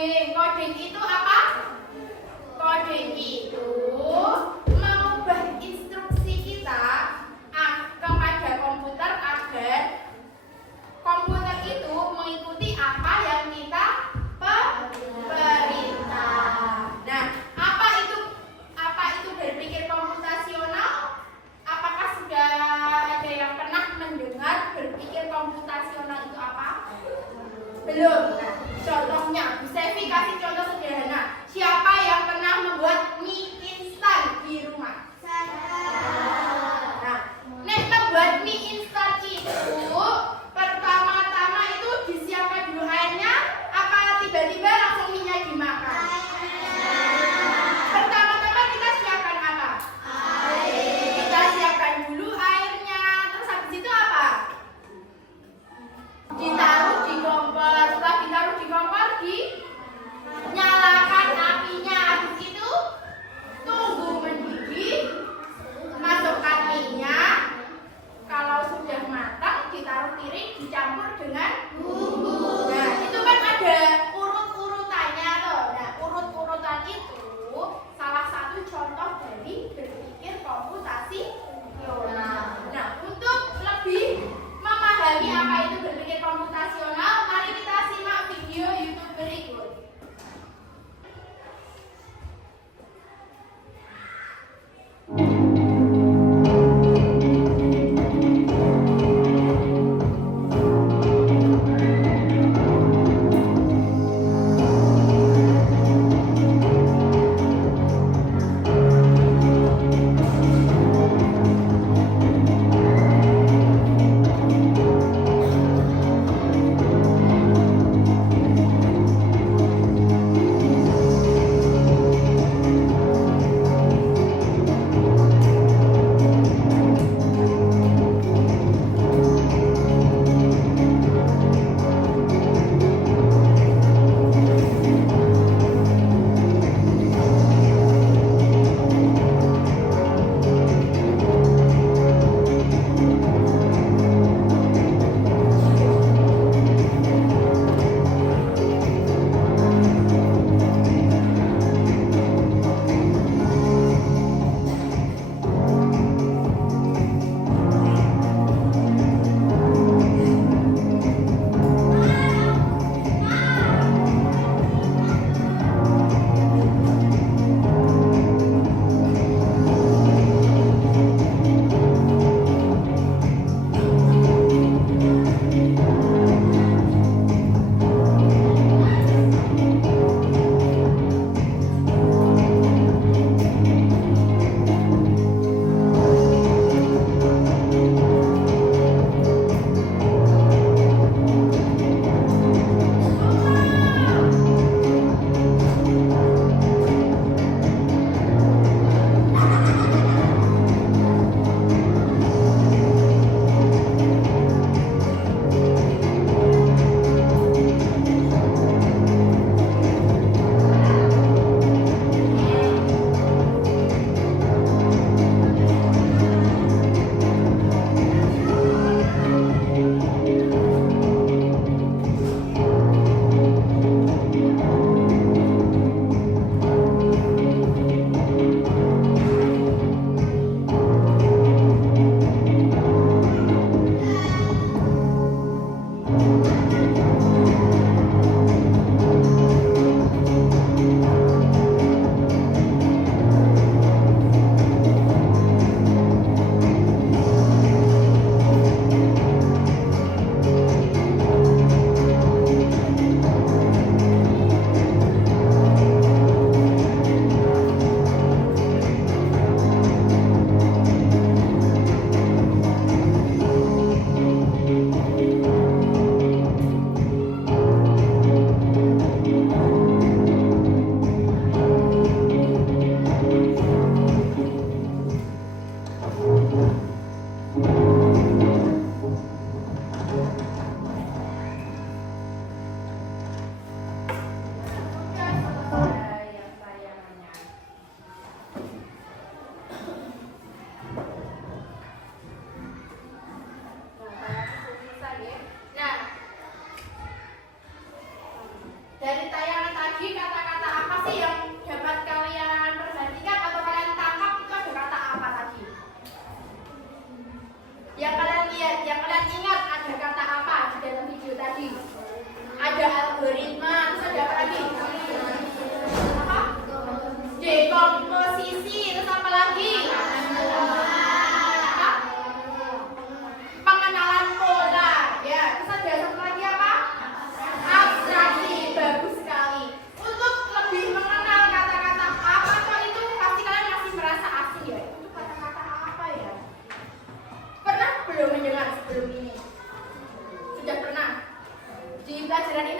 coding. Coding itu apa? Coding itu mengubah instruksi kita kepada komputer agar komputer itu mengikuti apa yang kita perintah. Nah, apa itu berpikir komputasional? Apakah sudah ada yang pernah mendengar berpikir komputasional itu apa? Belum. Nah, contohnya, Bu Sevi kasih contoh sederhana. Siapa yang pernah membuat mie instan di rumah? Nah, membuat mie instan itu pertama-tama itu disiapkan dulu airnya, apa tiba-tiba langsung mie-nya dimakan? Pertama-tama kita siapkan apa? Air. Kita siapkan dulu airnya, terus habis itu apa? Ditaruh di kompor. Setelah ditaruh di kompor,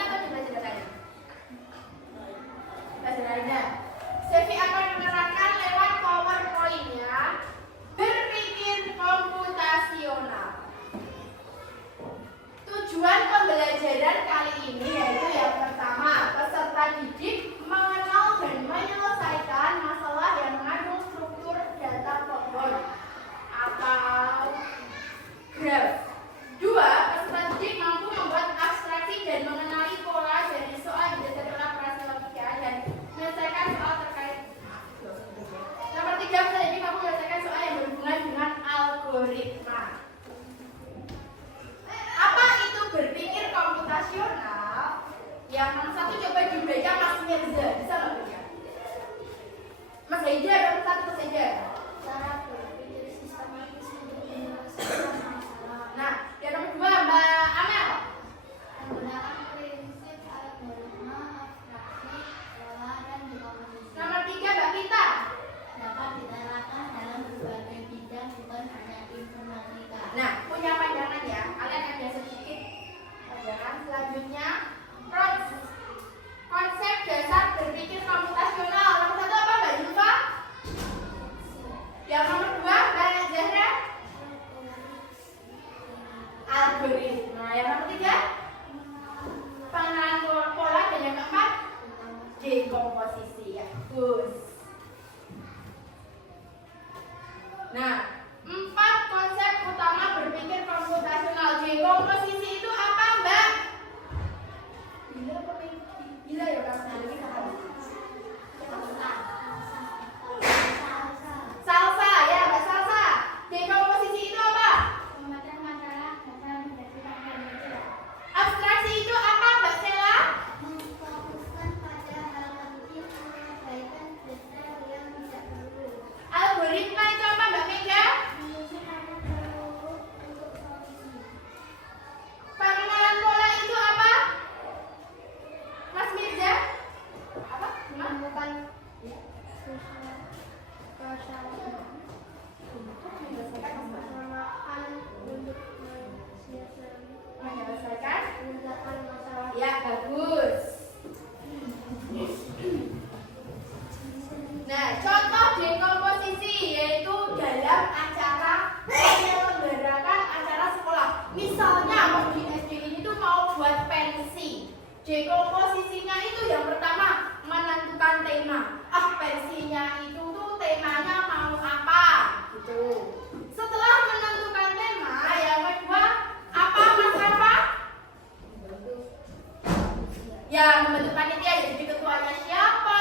atau di pelajaran lain? Pelajaran lainnya. Sevi akan menerangkan lewat PowerPoint ya. Berpikir komputasional. Tujuan pembelajaran kali ini yaitu yang pertama, peserta didik mengenal dan menyelesaikan masalah yang mengandung struktur data pohon atau graf. Dua, peserta didik mampu membuat abstraksi dan mengenali pola dari soal berdasarkan operasi logika dan menyelesaikan soal terkait. Nomor tiga, peserta didik mampu menyelesaikan soal yang berhubungan dengan algoritma. Apa itu berpikir komputasional? Yang nomor satu coba dibaca Mas Mirza, bisa nggak baca? Mas Haidar, nomor satu Mas Haidar. Cara berpikir sistematis untuk menyelesaikan masalah. Nah, yang nomor dua Mbak Amel. Menggunakan prinsip algoritma, abstraksi, pola, dan dekomposisi. Nomor tiga Mbak Rita. Dapat diterapkan dalam berbagai bidang, bukan hanya informatika. Nah, punya pandangan ya. Kalian ada sedikit pandangan. Selanjutnya, konsep dasar berpikir komputasional. Nomor satu apa Mbak Yufa? Yang nomor dua Mbak Zahra? Algoritma. Yang nomor tiga? Pengenalan pola. Dan yang keempat? Dekomposisi. Ya, bagus. Nah, 4 konsep utama berpikir komputasional. Dekomposisi itu apa, Mbak? Gila ya Kak. Salsa ya, Mbak Salsa. Dekomposisi itu apa? Memecah masalah dalam menjadi pembelajaran. Abstraksi itu apa, Mbak Sela? Memfokuskan pada hal penting, mengabaikan detail yang tidak perlu. Algoritma itu apa, Mbak Mega? Menyusun ada seluruh untuk solusi. Pengenalan pola itu apa? Mas Mirza? Apa? Gimana? Menemukan persoalan persamaan untuk Menyelesaikan? menyelesaikan masalah. Ya, bagus. Nah, contoh dekomposisi yaitu dalam acara menyelenggarakan acara sekolah. Misalnya mau di SD ini tuh mau buat pensi. Dekomposisinya itu yang pertama menentukan tema. Pensinya itu tuh temanya mau apa gitu. Setelah menentukan tema, yang kedua apa Mas Rafa? Ya, membentuk panitia, ya jadi ketuanya siapa,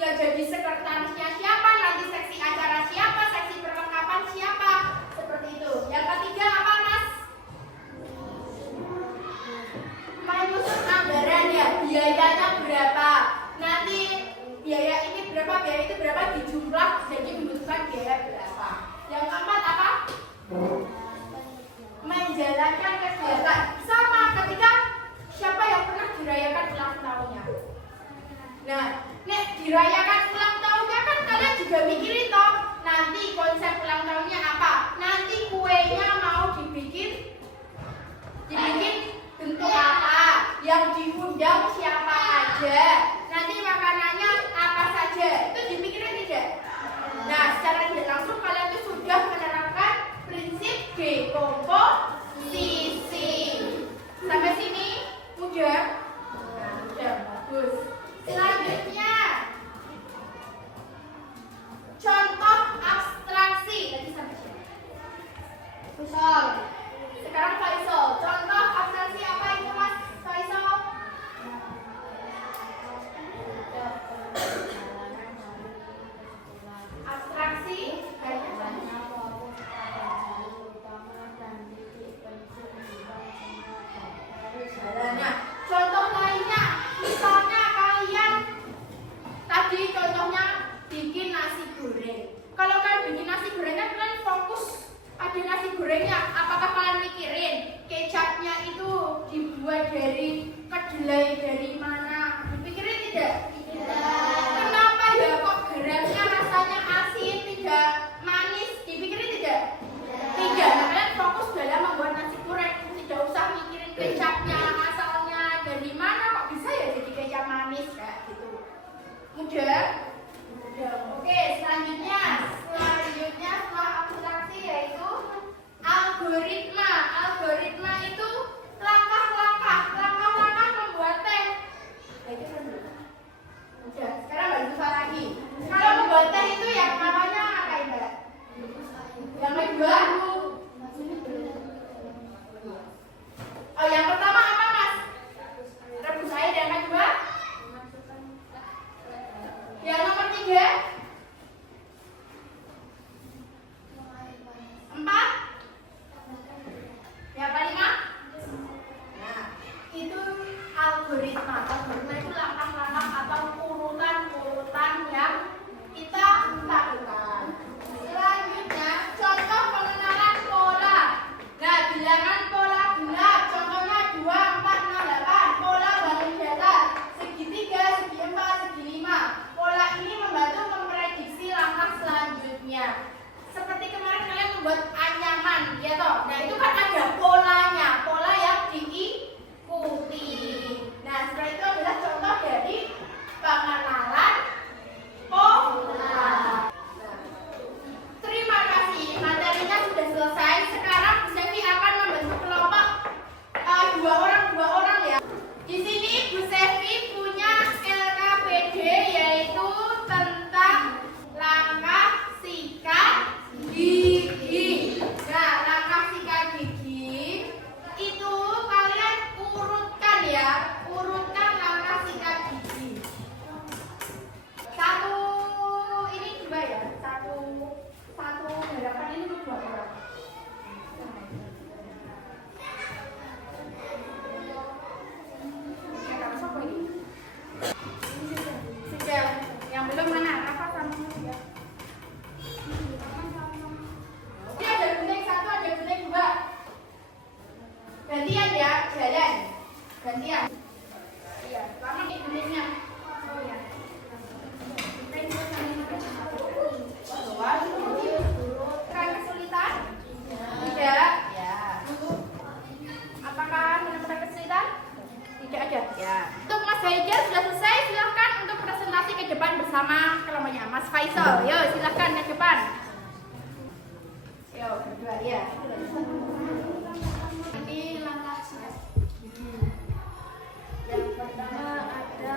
ya jadi sekretarisnya siapa, nanti seksi acara siapa, seksi perlengkapan siapa, seperti itu. Yang ketiga apa Mas? Menyusun anggaran ya, biayanya berapa, nanti biaya ini berapa, biaya itu berapa, dijumlah jadi membutuhkan biaya berapa. Yang keempat apa? Menjalankan kegiatan sama ketika siapa yang pernah dirayakan ulang tahunnya. Nah, nek dirayakan ulang tahunnya kan kalian juga mikirin toh, nanti konsep ulang tahunnya apa, nanti kuenya mau dibikin bentuk apa, yang diundang siapa aja, nanti makanannya apa saja, itu dipikirin tidak? Nah, secara tidak langsung kalian itu sudah menerapkan prinsip dekomposisi. Sampai sini udah? Nah, udah bagus. Selanjutnya, contoh abstraksi. Tadi sampai sini. Faisal. Sekarang Faisal. Contoh abstraksi apa itu Mas Faisal? Abstraksi nah, contoh lainnya, misalnya kalian tadi contohnya bikin nasi goreng. Kalau kalian bikin nasi goreng kan kalian fokus pada nasi gorengnya. Apakah kalian mikirin kecapnya itu dibuat dari kedelai dari mana? Dipikirin tidak? Tidak. Kenapa ya kok garamnya rasanya asin, tidak manis? Dipikirin tidak? Tidak. Nah, kalian fokus dalam membuat nasi goreng. Tidak usah mikirin kecapnya asalnya dari mana, kok Mudah? Mudah. Oke, selanjutnya setelah abstraksi yaitu algoritma. Algoritma itu langkah-langkah membuat teh. Udah, sekarang baru Syifa lagi. Kalau membuat teh itu yang namanya apa ya? Yang kedua? Oh, yang pertama apa, Mas? Rebus air. Yang kedua? Yang nomor 3? 4? Yang kelima? Nah, itu algoritma. Algoritma itu langkah-langkah atau urutan-urutan yang kita lakukan. Selanjutnya, contoh pengenalan pola. Nah, bilangan pola genap. Contohnya 2, 4, 6, 8. Pola bangun datar. Segitiga, segi 4, segi 5. Pola ini membantu memprediksi langkah selanjutnya. Seperti kemarin kalian membuat anyaman, ya toh? Nah, itu kan ada polanya, pola yang diikuti. Nah, setelah itu adalah contoh dari pengenalan pola. Terima kasih, materinya sudah selesai. Sekarang Bu Sevi akan membentuk kelompok dua orang ya. Di sini Bu Sevi punya LKPD yaitu tentang langkah sikat gigi. Nah, langkah sikat gigi itu kalian urutkan ya, urutkan langkah sikat gigi. Satu ini dua ya, satu gerakan ini untuk 2 orang. Sudah, yang belum mana? Apa sama ya? Ini ada gunting 1, ada gunting 2. Gantian ya, jalan. Gantian. Iya, lama nih guntingnya. Oh ya. Kan kesulitan? Tidak. Ya. Apakah benar-benar kesulitan? Tidak ada. Ya. Untuk Mas Haidar sudah selesai. Silahkan untuk presentasi ke depan bersama kelompoknya. Mas Faisal, yo silahkan ke depan. Yo, berdua ya. Ini langkah sikat gigi.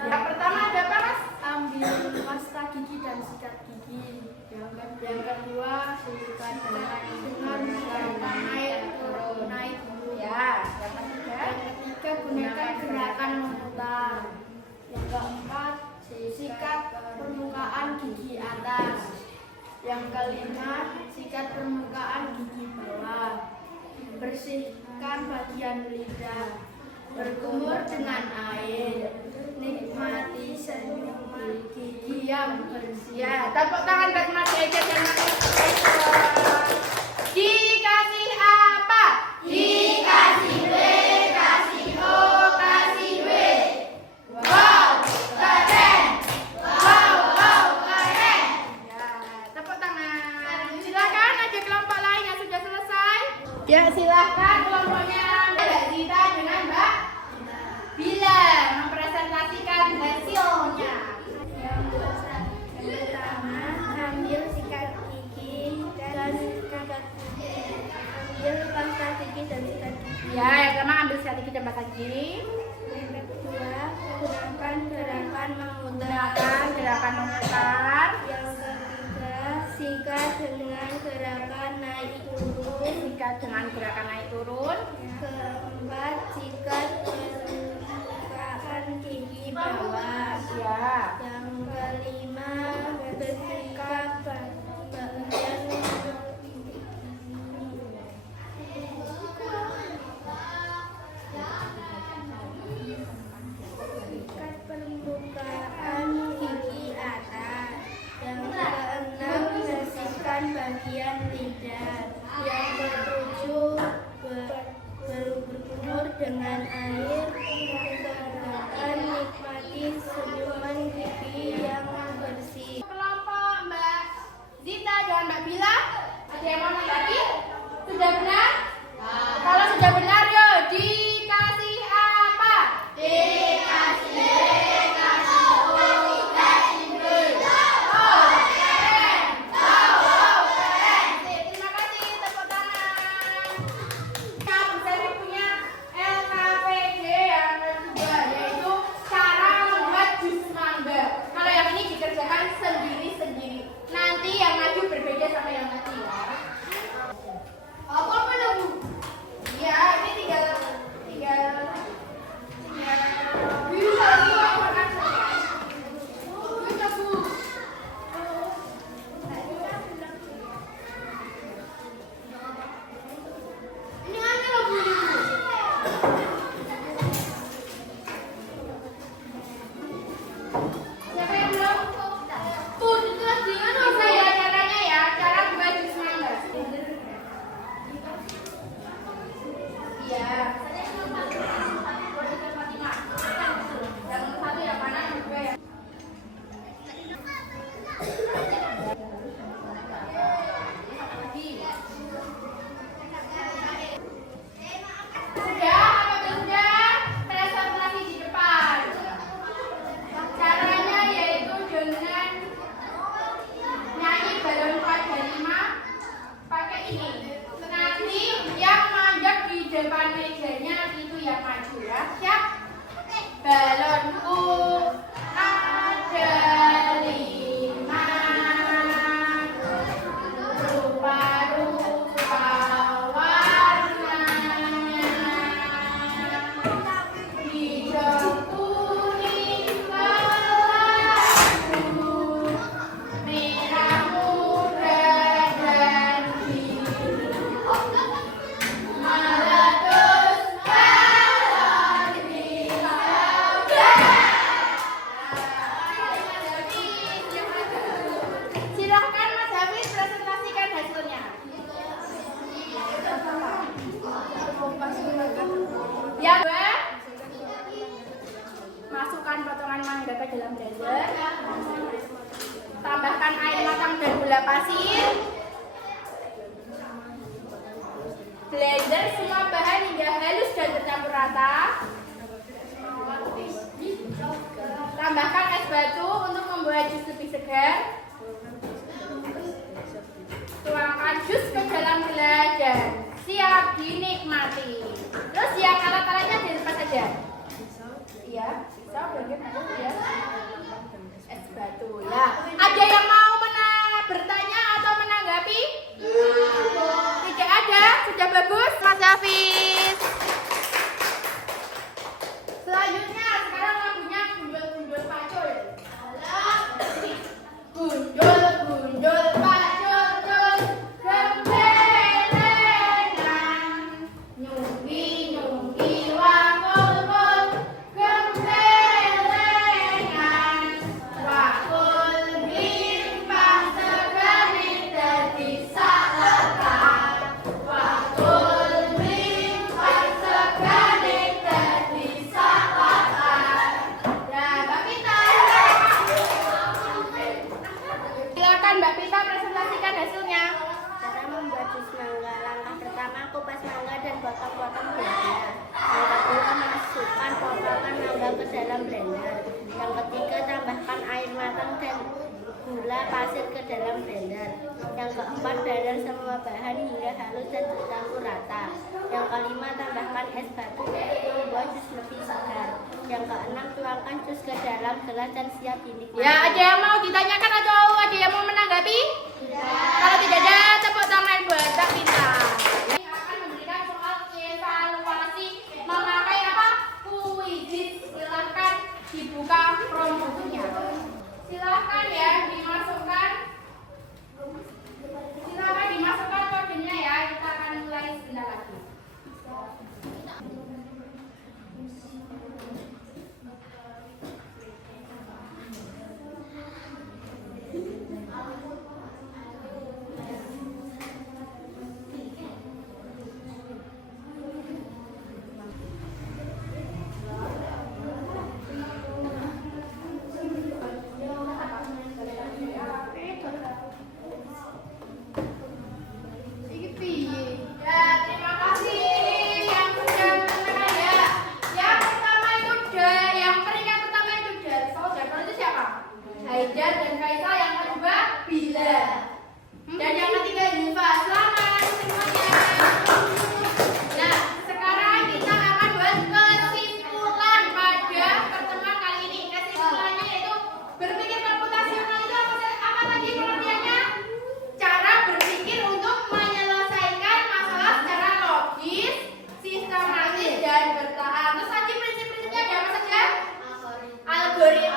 Yang pertama ada apa, Mas? ambil pasta gigi dan sikat gigi. Yang kedua sikat dengan gerakan naik turun. Ya, yang ketiga. Yang ketiga gunakan gerakan memutar. Yang keempat sikat permukaan gigi atas. Yang kelima sikat permukaan gigi bawah. Bersihkan bagian lidah. Berkumur dengan air. Nikmati senyum gigi yang bersih. Ya, tepuk tangan buat Mas Haidar dan Mas Faisal. Dikasih apa? Dikasih B, kasih O, kasih W. Wow, keren. Wow, keren. Ya, tepuk tangan. Silakan aja kelompok lain yang sudah selesai. Ya, silakan kelompoknya Mbak Zita dengan Mbak Bila mempresentasikan hasilnya. Yang pertama ambil sikat gigi dan sikat gigi. Ambil pasta gigi dan sikat gigi. Ya, yang pertama ambil sikat gigi dan pasta gigi. Yang kedua gunakan gerakan memutar. Gerakan memutar. Yang ketiga sikat dengan gerakan naik turun. Sikat dengan gerakan naik turun. Yang keempat sikat permukaan gigi bawah. Ya. Yang kelima bersikat bagian sikat permukaan gigi atas. Yang keenam bersihkan bagian lidah. Yang ketujuh berkumur dengan air. Nikmati senyuman gigi yang bersih. Kelompok Mbak juga ke dalam blender. Tambahkan air matang dan gula pasir. Blender semua bahan hingga halus dan bercampur rata. Tambahkan es batu untuk membuat jus lebih segar. Tuangkan jus ke dalam gelas dan siap dinikmati. Terus yang alat-alatnya dilepas saja. Iya, bisa ya. Es batu ya. Ada yang mau bertanya atau menanggapi? Tidak ada, sudah bagus, Mas Hafiz. Selanjutnya sekarang lagunya gundul-gundul pacul. Gundul-gundul pacul, gembelengan, nyunggi-nyunggi wakul-kul, gembelengan, wakul limpah segani dadi salatan, wakul limpah segani dadi salatan. Ya, Mbak Pita. Silakan Mbak Pita presentasikan hasilnya. Cara membuat jus mangga. Langkah pertama, kupas mangga dan potong-potong buahnya. Yang kedua, masukkan potongan mangga ke dalam blender. Yang ketiga, tambahkan air matang dan gula pasir ke dalam blender. Yang keempat, blender semua bahan hingga halus dan bercampur rata. Yang kelima, tambahkan es batu untuk membuat jus lebih segar. Yang keenam, tuangkan jus ke dalam gelas dan siap dinikmati. Ya, ada yang mau ditanyakan atau ada yang mau menanggapi? Kalau tidak ada, tepuk tangan buat Mbak Pita. Ini akan memberikan soal evaluasi memakai apa? Kuidit. Silahkan dibuka Chromebook-nya. Silahkan ya dimasukkan. Silahkan dimasukkan kodenya ya. Kita akan mulai sebentar lagi. Ya, terima kasih yang sudah mendengar ya. Yang pertama itu yang peringkat pertama itu Darso, itu siapa? Haidar dan Faisal. Yang kedua Bila. Dan yang ketiga Hilfa. Selamat semuanya. Nah, sekarang kita akan buat kesimpulan pada pertemuan kali ini. Kesimpulannya yaitu berpikir komputasional itu apa tadi pengertiannya? Cara berpikir untuk menyelesaikan masalah secara logis, sistematis dan bertahap. Terus tadi prinsip-prinsipnya ada apa saja? Algoritma